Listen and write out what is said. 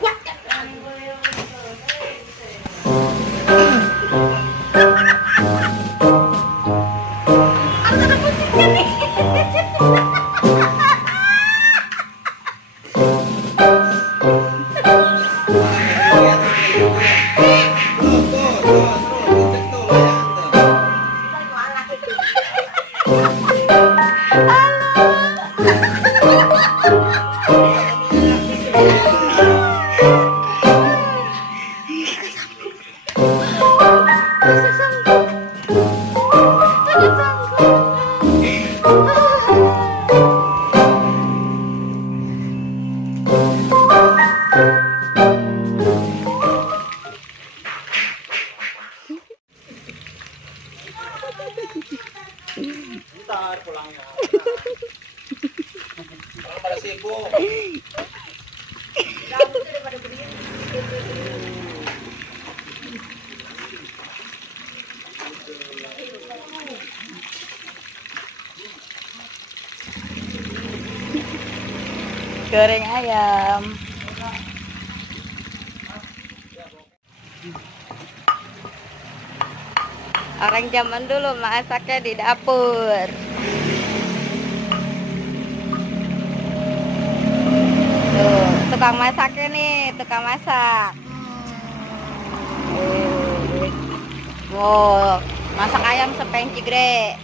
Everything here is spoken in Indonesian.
Kuat kan? Ntar pulangnya. Orang pada sibuk. Goreng ayam. Orang zaman dulu masaknya di dapur. Tuh, tukang masaknya nih, tukang masak. Wow, masak ayam sepenci gede.